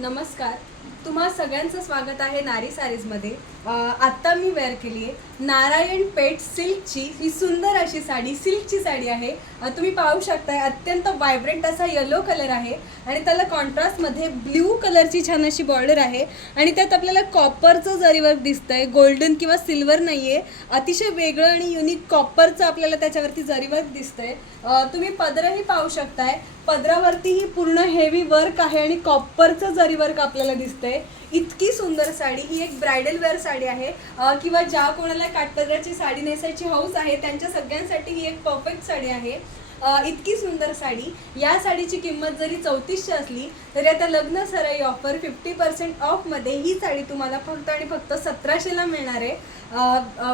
नमस्कार. तुम्हा सगळ्यांचं स्वागत आहे नारी सारीजमध्ये. आत्ता मी वेअर केली आहे. नारायण पेठ सिल्कची ही सुंदर अशी साडी सिल्कची साडी आहे. तुम्ही पाहू शकताय अत्यंत व्हायब्रंट असा येलो कलर आहे आणि त्याला कॉन्ट्रास्टमध्ये ब्ल्यू कलरची छान अशी बॉर्डर आहे. आणि त्यात आपल्याला कॉपरचं जरीवर्क दिसतंय गोल्डन किंवा सिल्वर नाहीये अतिशय वेगळं आणि युनिक कॉपरचं आपल्याला त्याच्यावरती जरीवर्क दिसतंय. तुम्ही पदरही पाहू शकताय. पदरावरती ही पूर्ण हेवी वर्क आहे आणि कॉपरचं जरी वर्क आपल्याला दिसतंय. इतकी सुंदर साडी ही एक ब्रायडल वेअर साडी आहे. किंवा ज्या कोणाला काटपदराची साडी नेसायची हौस आहे त्यांच्या सगळ्यांसाठी ही एक परफेक्ट साडी आहे. इतकी सुंदर साडी. या साडीची किंमत जरी चौतीसशे असली तरी आता लग्न सराई ऑफर फिफ्टी पर्सेंट ऑफमध्ये ही साडी तुम्हाला फक्त आणि फक्त सतराशेला मिळणार आहे.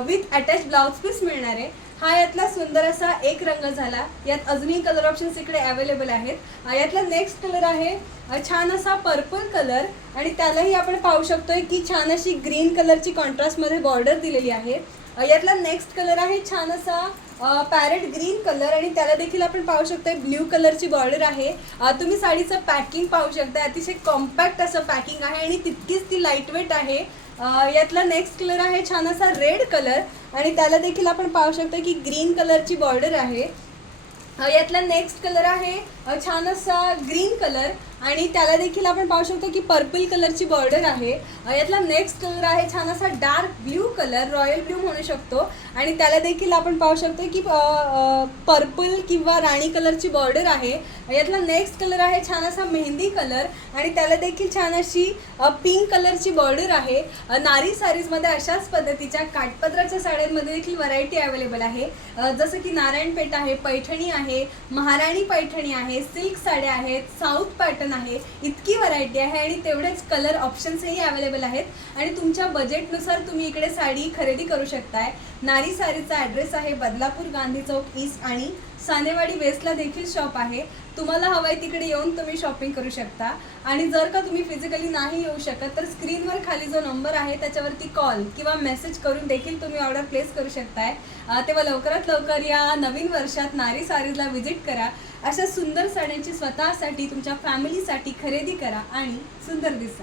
विथ अटॅच ब्लाऊज पीस मिळणार आहे. हा यातला सुंदर असा एक रंग झाला. यात अजूनही कलर ऑप्शन्स इकडे अवेलेबल आहेत. यातला नेक्स्ट कलर आहे छान असा पर्पल कलर आणि त्यालाही आपण पाहू शकतोय की छान अशी ग्रीन कलरची कॉन्ट्रास्टमध्ये बॉर्डर दिलेली आहे. यातला नेक्स्ट कलर आहे छान असा पॅरेट ग्रीन कलर आणि त्याला देखील आपण पाहू शकतोय ब्ल्यू कलरची बॉर्डर आहे. तुम्ही साडीचं पॅकिंग पाहू शकता. अतिशय कॉम्पॅक्ट असं पॅकिंग आहे आणि तितकीच ती लाईटवेट आहे. यातला नेक्स्ट कलर आहे छान असा रेड कलर आणि त्याला देखील आपण पाहू शकतो की ग्रीन कलरची बॉर्डर आहे. यातला नेक्स्ट कलर आहे छान असा ग्रीन कलर आणि त्याला देखील आपण पाहू शकतो की पर्पल कलरची बॉर्डर आहे. यातला नेक्स्ट कलर आहे छान असा dark blue colour royal blue म्हणू शकतो. आणि त्याला देखील आपण पाहू शकतो की पर्पल किंवा राणी कलरची बॉर्डर आहे. यातला नेक्स्ट कलर आहे छान असा मेहंदी कलर आणि त्याला देखील छान अशी पिंक कलरची बॉर्डर आहे. नारी साडीजमध्ये अशाच पद्धतीच्या काठपदराच्या साड्यांमध्ये देखील व्हरायटी अवेलेबल आहे. जसं की नारायणपेठ आहे पैठणी आहे महाराणी पैठणी आहे सिल्क साड्या आहेत साऊथ पॅटर्न आहे. इतकी व्हरायटी आहे आणि तेवढेच कलर ऑप्शन्सही अवेलेबल आहेत. आणि तुमच्या बजेटनुसार तुम्ही इकडे साडी खरेदी करू शकताय. नारी साडीचा ॲड्रेस आहे बदलापूर गांधी चौक ईस्ट आणि सानेवाडी वेस्टला देखील शॉप आहे. तुम्हाला हवंय तिकडे येऊन तुम्ही शॉपिंग करू शकता. आणि जर का तुम्ही फिजिकली नाही येऊ शकत तर स्क्रीनवर खाली जो नंबर आहे त्याच्यावरती कॉल किंवा मेसेज करून देखील तुम्ही ऑर्डर प्लेस करू शकताय. तेव्हा लवकरात लवकर या नवीन वर्षात नारी सारीजला व्हिजिट करा. अशा सुंदर साड्यांची स्वतःसाठी तुमच्या फॅमिलीसाठी खरेदी करा आणि सुंदर दिसा.